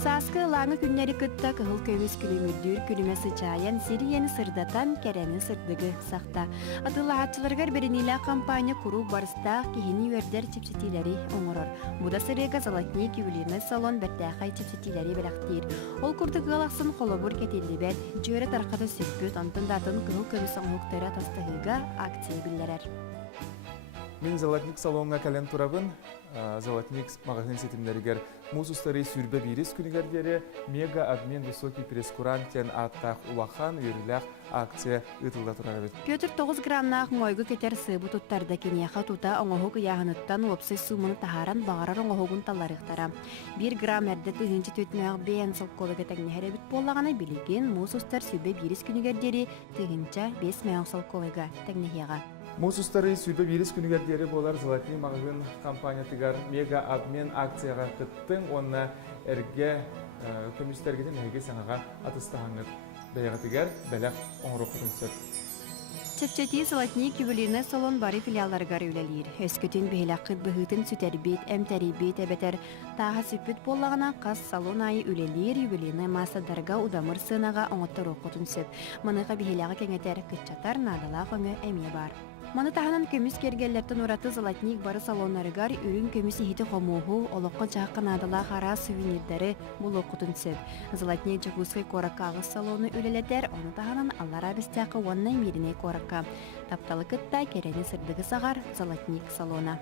Саскы лаңы күннері күтті кығыл көміс күлімүрдүр күлімесі чайан сирияны сырдатан кәрәні сырдығы сақта. Атылы хатчыларғар бірінілі компания құру барыста кихини өрдер чипсетилері оңырыр. Бұда сырыға Золотник ювелирный салон бәртәқай чипсетилері бәрәқтейір. Ол күрді ғалақсын қолабыр кетелі бәд, жөрі тарқаты сүрпіт, антындатын кығыл көміс оңықтары тастығыға акция білдерер. Мен Золотник салонға кәлен тұрабын. Золотник магазин сетімдерігер мусустары сүрбе бирис күнігердері мега обмен высокий прескурантен аттақ улахан үйріләқ акция ұтылда тұрарабет. Петр 9 грамнақ мойғы кетер сыбы тұттарды кенеха тута оңығық яғыныттан опсы сумыны тахаран бағарар оңығығын таларықтара. 1 грамм әрді түгінші төтінәғ бейін сылқолы кетәгіне әребіт болағаны білеген мусустар сүрбе бирис күнігердері түгінші 5 мәң сылқолыға тәгнехеға. Мусустары сүрбе бирис күнігердері болар Золотник магазин компаниятыгар мега обмен акцияға қыттың, онына әрге көмістергеден әйге саңаға атыстағанғыр. Бәйғатыгар бәләқ оңырық құтынсыр. Чепчети Золотник ювелирный салон бары филиалларгар үлелер. Өскөтін бейлаққыт бұғытын сүтәрбет, әмтәрбет әбетер тағы сүппіт болағына қас салон айы үлелер ювелирный масадарга удамыр сынаға оңыттыр оқытын сөп. Мұныға бейлақы кәңетер күтчатар надала қоңы әме бар. Маны тағынан көміс кергелердің ораты Золотник бары салонларыгар үрін көміс ехеті қомуғу, олыққа жақын адыла қара сувенирдері бұл оқытын сөп. Золотник жүгізгі қораққа ағыз салоны үлелетер, оны тағынан аллар абыстақы оннай меріне қораққа. Тапталы күтті керені сырдығы сағар Золотник салона.